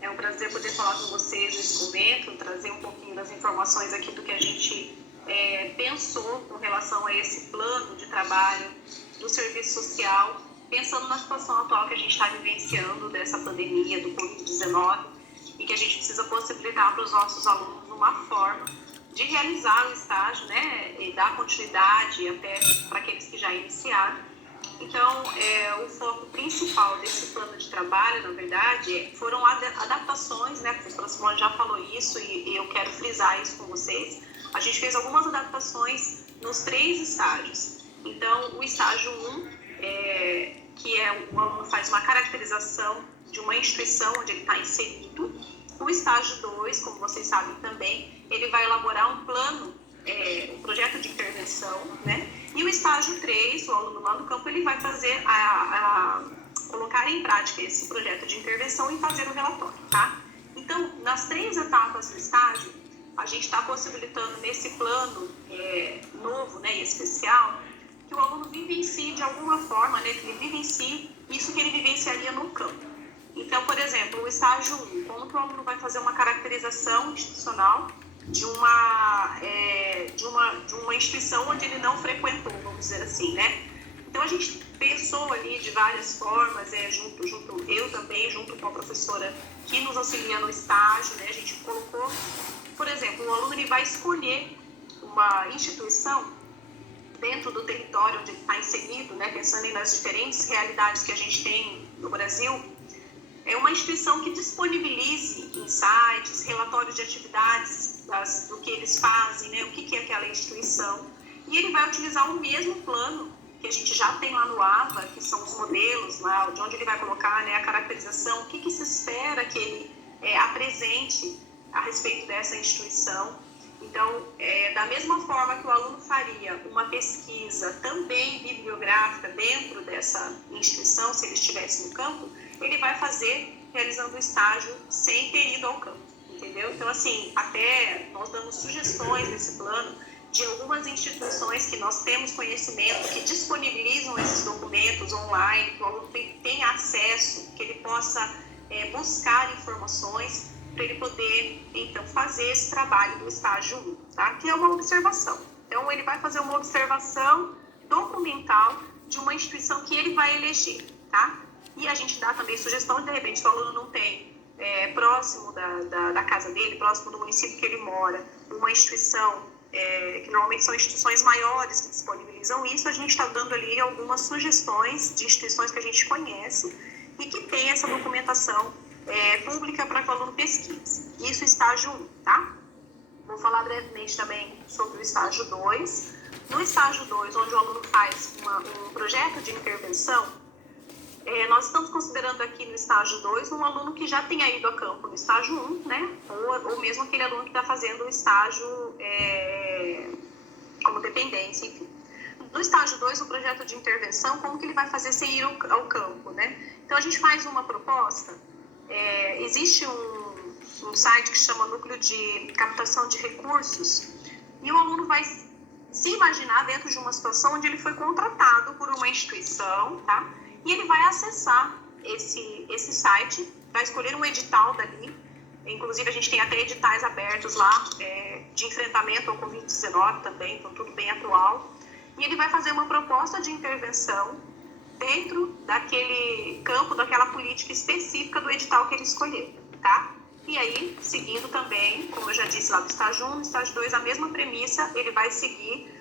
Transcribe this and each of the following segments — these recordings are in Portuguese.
É um prazer poder falar com vocês nesse momento, trazer um pouquinho das informações aqui do que a gente pensou com relação a esse plano de trabalho do serviço social, pensando na situação atual que a gente está vivenciando dessa pandemia do Covid-19 e que a gente precisa possibilitar para os nossos alunos uma forma de realizar o estágio, né, e dar continuidade até para aqueles que já iniciaram. Então, o foco principal desse plano de trabalho, na verdade, foram adaptações, né? A professora Simone já falou isso e eu quero frisar isso com vocês. A gente fez algumas adaptações nos 3 estágios. Então, o estágio 1, que o aluno faz uma caracterização de uma instituição onde ele está inserido. O estágio 2, como vocês sabem também, ele vai elaborar um plano, um projeto de intervenção, né? E o estágio 3, o aluno lá no campo, ele vai fazer colocar em prática esse projeto de intervenção e fazer o relatório, tá? Então, nas 3 etapas do estágio, a gente está possibilitando nesse plano novo, né, e especial, que o aluno vivencie de alguma forma, né, que ele vivencie isso que ele vivenciaria no campo. Então, por exemplo, o estágio 1, como que o aluno vai fazer uma caracterização institucional de uma instituição onde ele não frequentou, vamos dizer assim, né? Então, a gente pensou ali de várias formas, eu também, junto com a professora que nos auxilia no estágio, né? A gente colocou, por exemplo, o aluno ele vai escolher uma instituição dentro do território onde ele está inserido, né? Pensando nas diferentes realidades que a gente tem no Brasil. É uma instituição que disponibilize insights, relatórios de atividades do que eles fazem, né? O que é aquela instituição. E ele vai utilizar o mesmo plano que a gente já tem lá no AVA, que são os modelos, lá, de onde ele vai colocar, né, a caracterização, o que se espera que ele apresente a respeito dessa instituição. Então, da mesma forma que o aluno faria uma pesquisa também bibliográfica dentro dessa instituição, se ele estivesse no campo, ele vai fazer realizando o estágio sem ter ido ao campo, entendeu? Então, assim, até nós damos sugestões nesse plano de algumas instituições que nós temos conhecimento, que disponibilizam esses documentos online, que o aluno tem acesso, que ele possa buscar informações para ele poder, então, fazer esse trabalho do estágio 1, tá? Que é uma observação. Então, ele vai fazer uma observação documental de uma instituição que ele vai eleger, tá? E a gente dá também sugestão, de repente, se o aluno não tem próximo da casa dele, próximo do município que ele mora, uma instituição, que normalmente são instituições maiores que disponibilizam isso, a gente está dando ali algumas sugestões de instituições que a gente conhece e que tem essa documentação pública para que o aluno pesquise. Isso é estágio 1, tá? Vou falar brevemente também sobre o estágio 2. No estágio 2, onde o aluno faz um projeto de intervenção, nós estamos considerando aqui no estágio 2 um aluno que já tenha ido a campo no estágio 1, né? Ou mesmo aquele aluno que está fazendo o estágio como dependência, enfim. No estágio 2, o projeto de intervenção, como que ele vai fazer sem ir ao campo, né? Então, a gente faz uma proposta. Existe um site que chama Núcleo de Captação de Recursos e o aluno vai se imaginar dentro de uma situação onde ele foi contratado por uma instituição, tá? E ele vai acessar esse site, vai escolher um edital dali. Inclusive, a gente tem até editais abertos lá de enfrentamento ao Covid-19 também, então tudo bem atual. E ele vai fazer uma proposta de intervenção dentro daquele campo, daquela política específica do edital que ele escolher, tá? E aí, seguindo também, como eu já disse lá do estágio 1, no estágio 2, a mesma premissa, ele vai seguir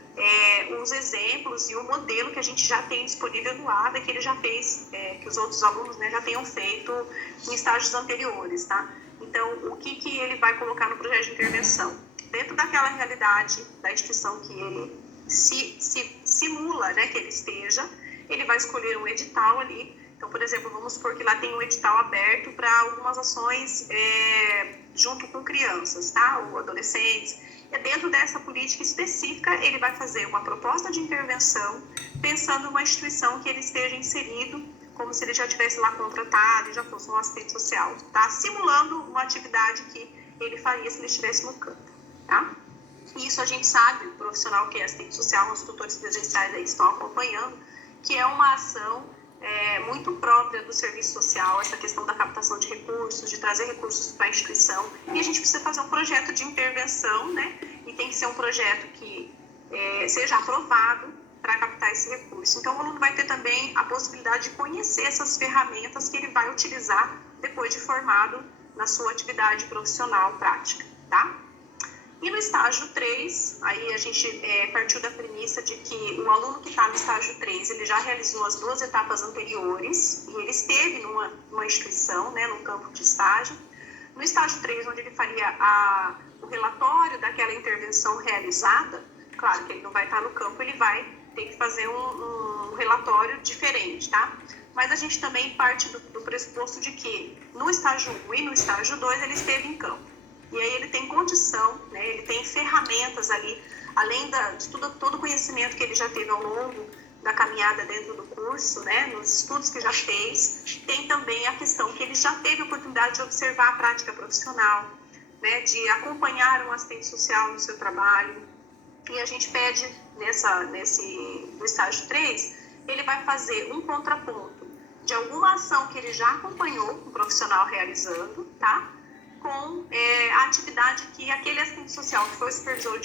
os exemplos e o modelo que a gente já tem disponível no AVA, que ele já fez, que os outros alunos, né, já tenham feito em estágios anteriores, tá? Então, o que ele vai colocar no projeto de intervenção? Dentro daquela realidade da instituição que ele simula, né, que ele esteja, ele vai escolher um edital ali. Então, por exemplo, vamos supor que lá tem um edital aberto para algumas ações junto com crianças, tá? Ou adolescentes. E dentro dessa política específica, ele vai fazer uma proposta de intervenção, pensando em uma instituição que ele esteja inserido, como se ele já tivesse lá contratado e já fosse um assistente social, tá? Simulando uma atividade que ele faria se ele estivesse no campo, tá? Isso a gente sabe, o profissional que é assistente social, os tutores presenciais aí estão acompanhando, que é uma ação muito própria do serviço social, essa questão da captação de recursos, de trazer recursos para a instituição, e a gente precisa fazer um projeto de intervenção, né? E tem que ser um projeto que seja aprovado para captar esse recurso. Então, o aluno vai ter também a possibilidade de conhecer essas ferramentas que ele vai utilizar depois de formado na sua atividade profissional prática, tá? E no estágio 3, aí a gente partiu da premissa de que o aluno que está no estágio 3, ele já realizou as 2 etapas anteriores e ele esteve numa instituição, né, num campo de estágio. No estágio 3, onde ele faria o relatório daquela intervenção realizada, claro que ele não vai estar no campo, ele vai ter que fazer um relatório diferente, tá? Mas a gente também parte do pressuposto de que no estágio 1 e no estágio 2 ele esteve em campo. E aí ele tem condição, né, ele tem ferramentas ali, além de todo o conhecimento que ele já teve ao longo da caminhada dentro do curso, né, nos estudos que já fez, tem também a questão que ele já teve a oportunidade de observar a prática profissional, né, de acompanhar um assistente social no seu trabalho. E a gente pede, no estágio 3, ele vai fazer um contraponto de alguma ação que ele já acompanhou um profissional realizando, tá? Com a atividade que aquele assistente social, que foi o supervisor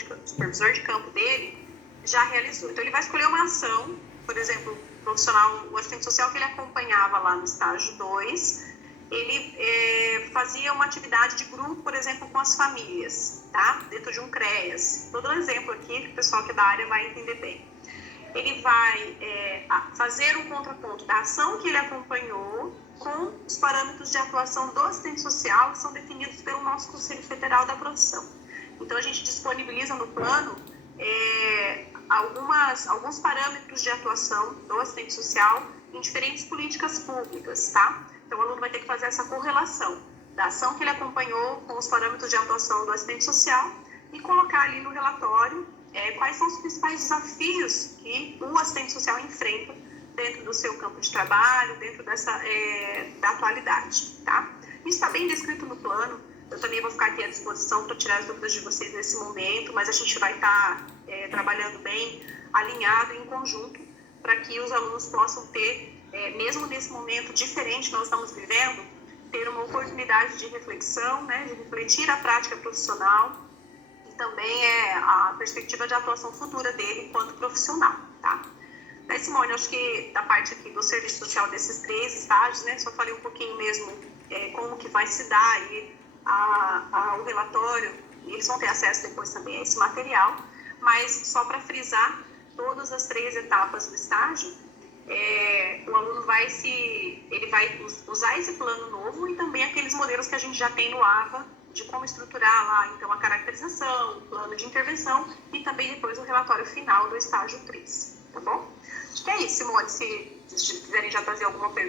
de campo dele, já realizou. Então, ele vai escolher uma ação, por exemplo, o assistente social que ele acompanhava lá no estágio 2, ele fazia uma atividade de grupo, por exemplo, com as famílias, tá? Dentro de um CREAS. Todo um exemplo aqui, que o pessoal que é da área vai entender bem. Ele vai fazer um contraponto da ação que ele acompanhou com os parâmetros de atuação do assistente social que são definidos pelo nosso Conselho Federal da Profissão. Então, a gente disponibiliza no plano alguns parâmetros de atuação do assistente social em diferentes políticas públicas, tá? Então, o aluno vai ter que fazer essa correlação da ação que ele acompanhou com os parâmetros de atuação do assistente social e colocar ali no relatório quais são os principais desafios que o assistente social enfrenta dentro do seu campo de trabalho, dentro da atualidade, tá? Isso está bem descrito no plano. Eu também vou ficar aqui à disposição para tirar as dúvidas de vocês nesse momento, mas a gente vai estar trabalhando bem alinhado em conjunto para que os alunos possam ter, mesmo nesse momento diferente que nós estamos vivendo, ter uma oportunidade de reflexão, né, de refletir a prática profissional e também a perspectiva de atuação futura dele enquanto profissional, tá? Simone, acho que da parte aqui do serviço social desses 3 estágios, né, só falei um pouquinho mesmo como que vai se dar aí o relatório, e eles vão ter acesso depois também a esse material, mas só para frisar, todas as 3 etapas do estágio, o aluno vai usar esse plano novo e também aqueles modelos que a gente já tem no AVA, de como estruturar lá, então, a caracterização, o plano de intervenção e também depois o relatório final do estágio 3, tá bom? Acho que é isso, Simone, se quiserem já fazer alguma pergunta.